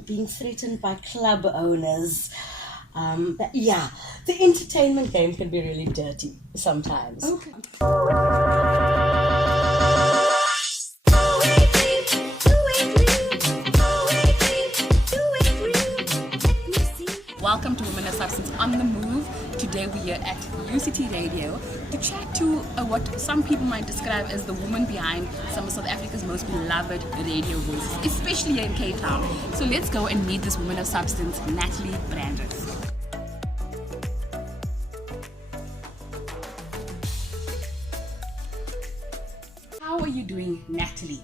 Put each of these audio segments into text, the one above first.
being threatened by club owners. But yeah, the entertainment game can be really dirty sometimes. Okay. Welcome to Womxn of Substance on the Move. Today we're here at UCT Radio to chat to what some people might describe as the woman behind some of South Africa's most beloved radio voices, especially here in Cape Town. So let's go and meet this woman of substance, Natalie Brandreth. How are you doing, Natalie?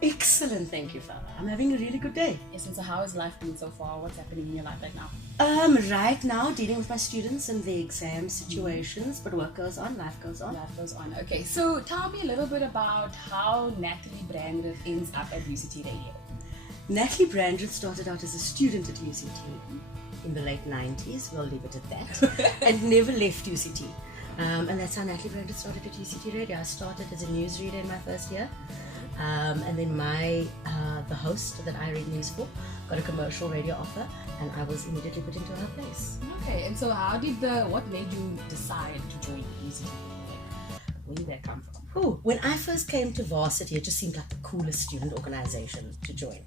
Excellent, thank you, Farah. I'm having a really good day. Yes, and so how has life been so far? What's happening in your life right now? Right now, dealing with my students and their exam situations, but work goes on, life goes on. Life goes on. Okay, so tell me a little bit about how Natalie Brandreth ends up at UCT Radio. Natalie Brandreth started out as a student at UCT in the late 90s, we'll leave it at that, and never left UCT. And that's how Natalie Brandreth started at UCT Radio. I started as a newsreader in my first year. And then the host that I read news for got a commercial radio offer, and I was immediately put into her place. Okay, and so what made you decide to join UCT? Where did that come from? When I first came to varsity, it just seemed like the coolest student organization to join.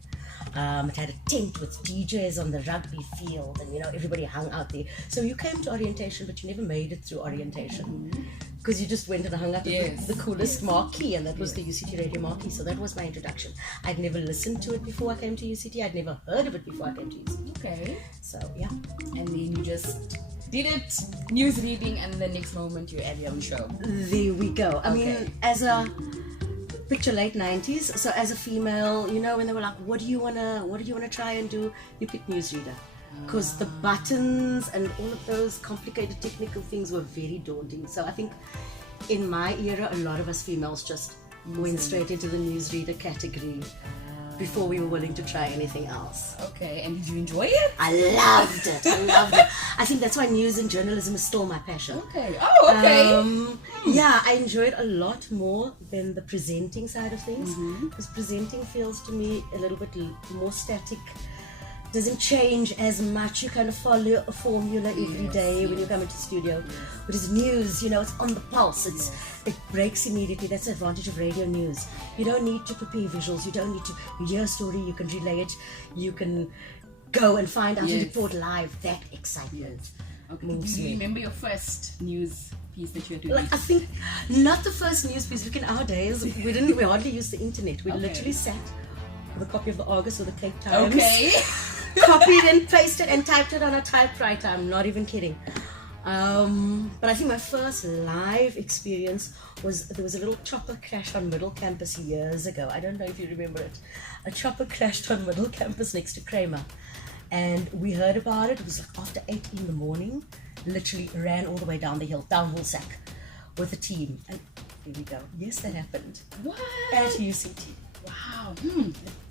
It had a tent with DJs on the rugby field, and everybody hung out there. So you came to orientation, but you never made it through orientation. Because you just went and hung out at the coolest marquee, and that was the UCT Radio marquee. So that was my introduction. I'd never listened to it before I came to UCT. I'd never heard of it before I came to UCT. Okay. So, yeah. And then you just did it, news reading, and the next moment you're at your own show. There we go. I mean, as a picture late 90s, so as a female, when they were like, what do you wanna try and do? You pick newsreader. Because the buttons and all of those complicated technical things were very daunting. So I think in my era, a lot of us females just went straight into the newsreader category before we were willing to try anything else. Okay, and did you enjoy it? I loved it. I think that's why news and journalism is still my passion. Okay. Oh, okay. Yeah, I enjoy it a lot more than the presenting side of things. Because presenting feels to me a little bit more static. Doesn't change as much. You kind of follow a formula every day when you come into the studio. But it's news, it's on the pulse. It breaks immediately. That's the advantage of radio news. You don't need to prepare visuals. You don't need to hear a story. You can relay it. You can go and find out and report live. That excitement. Okay. Do you remember your first news piece that you had to read? I think not the first news piece. Look, in our days, we hardly used the internet. We literally sat with a copy of the Argus or the Cape Times. Okay. Copied and pasted and typed it on a typewriter. I'm not even kidding. But I think my first live experience was there was a little chopper crash on Middle Campus years ago. I don't know if you remember it. A chopper crashed on Middle Campus next to Kramer. And we heard about it. It was like after 8 in the morning. Literally ran all the way down the hill, down Woolsack with a team. And here we go. Yes, that happened. What? At UCT. Wow.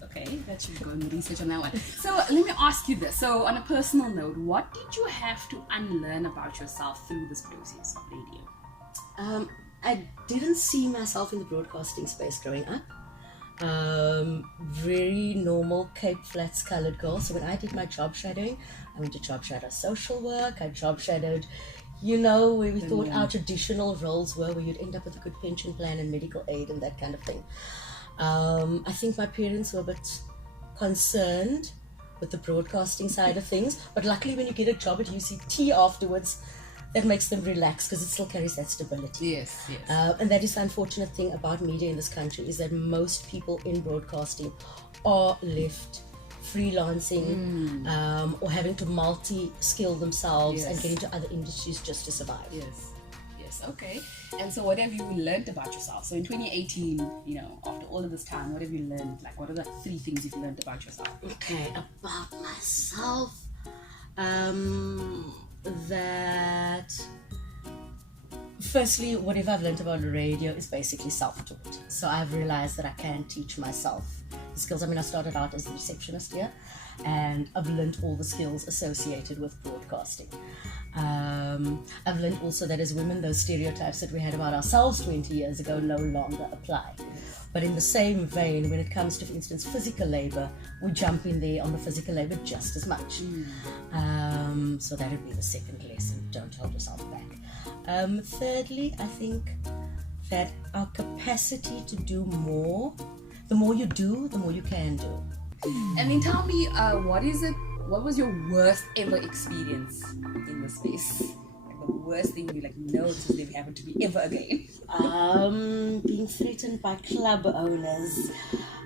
Okay, that should go and research on that one. So let me ask you this. So on a personal note, what did you have to unlearn about yourself through this process of radio? I didn't see myself in the broadcasting space growing up. Very normal Cape Flats coloured girl. So when I did my job shadowing, I went to job shadow social work. I job shadowed, where we thought our traditional roles were, where you'd end up with a good pension plan and medical aid and that kind of thing. I think my parents were a bit concerned with the broadcasting side of things, but luckily when you get a job at UCT afterwards, that makes them relax because it still carries that stability. Yes. And that is the unfortunate thing about media in this country, is that most people in broadcasting are left freelancing or having to multi-skill themselves and get into other industries just to survive. Yes, okay. And so what have you learned about yourself? So in 2018, after all of this time, what have you learned? Like, what are the 3 things you've learned about yourself? Okay, about myself, that firstly, whatever I've learned about radio is basically self-taught. So I've realized that I can teach myself the skills. I mean, I started out as a receptionist here, and I've learned all the skills associated with broadcasting. I've learned also that as women, those stereotypes that we had about ourselves 20 years ago no longer apply. But in the same vein, when it comes to, for instance, physical labor, we jump in there on the physical labor just as much. So that would be the second lesson. Don't hold yourself back. Thirdly, I think that our capacity to do more, the more you do, the more you can do. And then tell me, what was your worst ever experience in this space? Like the worst thing you no, this will never happen to me ever again. Being threatened by club owners.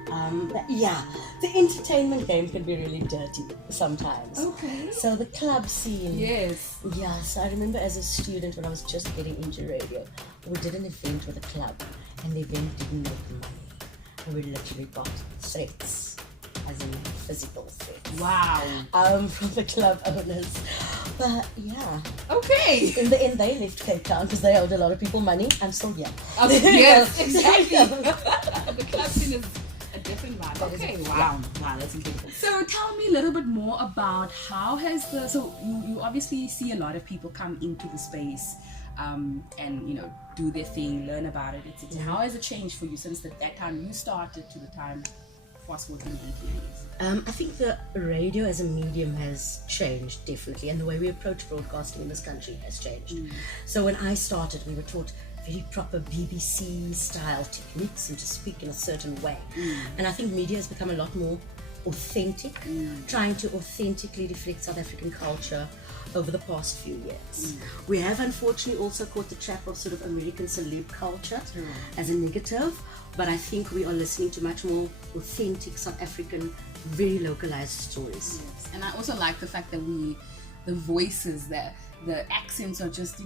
The entertainment game can be really dirty sometimes. Okay. So the club scene. Yes. Yeah, so I remember as a student when I was just getting into radio, we did an event with a club and the event didn't make money. We literally got threats, as in physical threats. Wow. From the club owners. But yeah. Okay. In the end, they left Cape Town because they owed a lot of people money. I'm still here. Yes, exactly. The club scene is a different vibe. Okay, wow, that's incredible. So tell me a little bit more about how has so you obviously see a lot of people come into the space and do their thing, learn about it, etc. How has it changed for you since that time you started to the time fast forward 20 years? I think the radio as a medium has changed, definitely, and the way we approach broadcasting in this country has changed. So when I started, we were taught very proper BBC style techniques and to speak in a certain way. And I think media has become a lot more authentic, trying to authentically reflect South African culture over the past few years. We have unfortunately also caught the trap of sort of American celeb culture as a negative, but I think we are listening to much more authentic South African, very localized stories. Yes. And I also like the fact that the voices, the accents are just,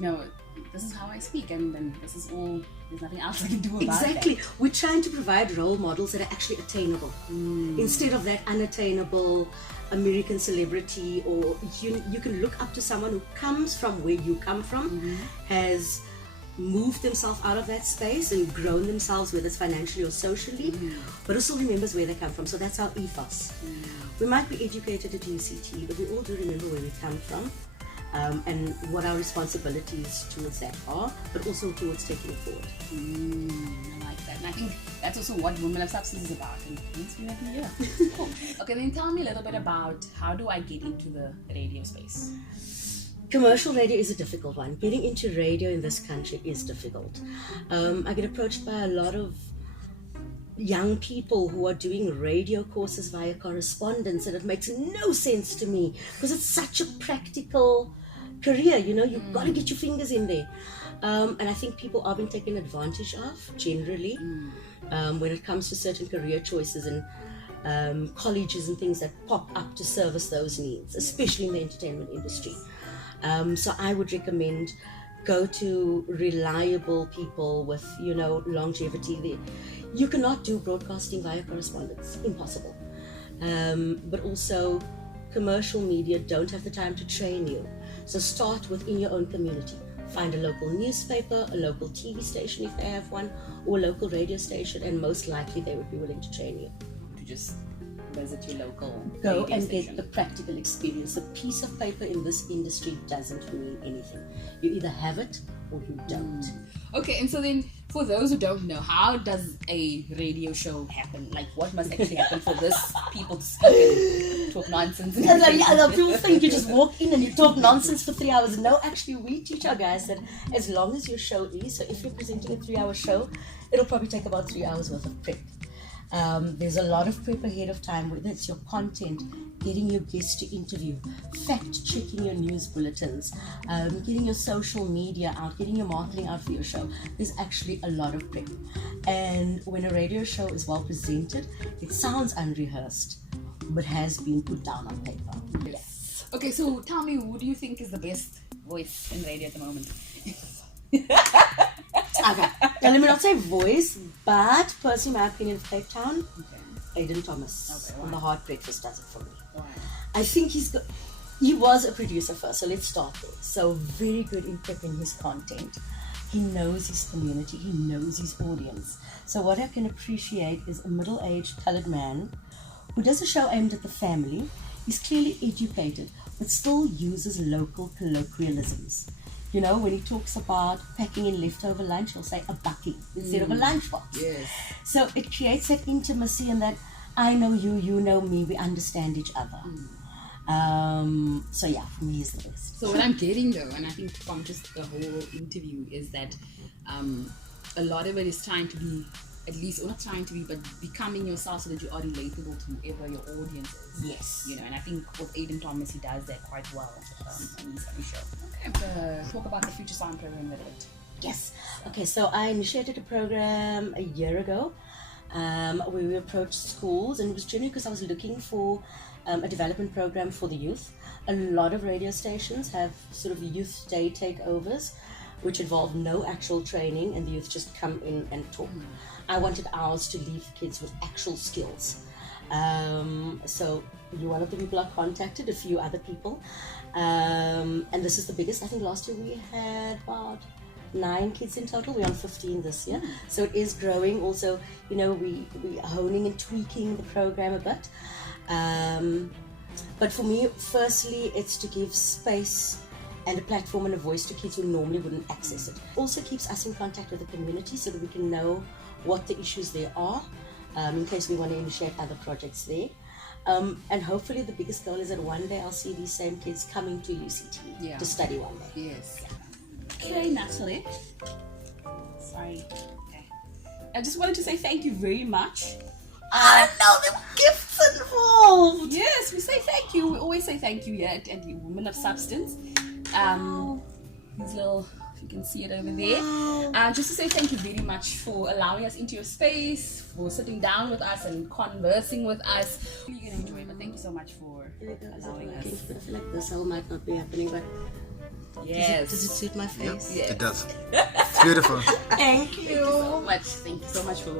this is how I speak, and then this is all, there's nothing else I can do about it. Exactly. We're trying to provide role models that are actually attainable. Instead of that unattainable American celebrity, or you can look up to someone who comes from where you come from, has moved themselves out of that space and grown themselves, whether it's financially or socially, but also remembers where they come from. So that's our ethos. We might be educated at UCT, but we all do remember where we come from. And what our responsibilities towards that are, but also towards taking it forward. I like that. And I think that's also what Womxn of Substance is about. And thanks for having me here. Cool. Okay, then tell me a little bit about how do I get into the radio space? Commercial radio is a difficult one. Getting into radio in this country is difficult. I get approached by a lot of young people who are doing radio courses via correspondence, and it makes no sense to me because it's such a practical career. You've got to get your fingers in there, and I think people are being taken advantage of generally when it comes to certain career choices and colleges and things that pop up to service those needs, especially in the entertainment industry. So I would recommend go to reliable people with longevity there. You cannot do broadcasting via correspondence, impossible. But also commercial media don't have the time to train you. So start within your own community. Find a local newspaper, a local TV station if they have one, or a local radio station, and most likely they would be willing to train you. To just visit your local go radio and station. get the practical experience. A piece of paper in this industry doesn't mean anything. You either have it or you don't. Okay, and so then for those who don't know, how does a radio show happen? Like, what must actually happen for this people to speak and talk nonsense? People think you just walk in and you talk nonsense for 3 hours. No, actually, we teach our guys that as long as your show is, so if you're presenting a 3-hour show, it'll probably take about 3 hours worth of prep. There's a lot of prep ahead of time, whether it's your content, getting your guests to interview, fact-checking your news bulletins, getting your social media out, getting your marketing out for your show. There's actually a lot of prep. And when a radio show is well presented, it sounds unrehearsed, but has been put down on paper. Yes. Okay, so tell me, who do you think is the best voice in radio at the moment? Okay, now let me not say voice, but personally, my opinion of Cape Town, Aiden Thomas on The Hard Breakfast does it for me. Why? I think he was a producer first, so let's start there. So very good in prepping his content, he knows his community, he knows his audience. So what I can appreciate is a middle-aged colored man who does a show aimed at the family. He's clearly educated, but still uses local colloquialisms. You know, when he talks about packing in leftover lunch, he'll say a bucky instead of a lunchbox. Yes. So it creates that intimacy and that I know you, you know me, we understand each other. So yeah, for me, he's the best. So what I'm getting though, and I think from just the whole interview, is that a lot of it is trying to be, at least, or not trying to be, but becoming yourself so that you are relatable to whoever your audience is. Yes. You know, and I think with Aiden Thomas, he does that quite well on his show. Okay, talk about the Future Sound program a little bit. Yes. Okay, so I initiated a program a year ago where we approached schools, and it was generally because I was looking for a development program for the youth. A lot of radio stations have sort of youth day takeovers, which involve no actual training, and the youth just come in and talk. I wanted ours to leave the kids with actual skills. So you're one of the people I contacted, a few other people. And this is the biggest. I think last year we had about 9 kids in total. We're on 15 this year. So it is growing. Also, you know, we are honing and tweaking the program a bit. But for me, firstly, it's to give space and a platform and a voice to kids who normally wouldn't access it. Also keeps us in contact with the community so that we can know what the issues there are, in case we want to initiate other projects there. And hopefully the biggest goal is that one day I'll see these same kids coming to UCT to study one day. Yes. Okay, Natalie. Sorry. Okay. I just wanted to say thank you very much. I know there were gifts involved. Yes, we say thank you. We always say thank you here at the Womxn of Substance. These little, if you can see it over there. Just to say thank you very much for allowing us into your space, for sitting down with us and conversing with us. You're going to enjoy it, but thank you so much for allowing us. I feel like this all might not be happening, but yes. Does it suit my face? It does. It's beautiful. Thank you. Thank you so much. Thank you so much for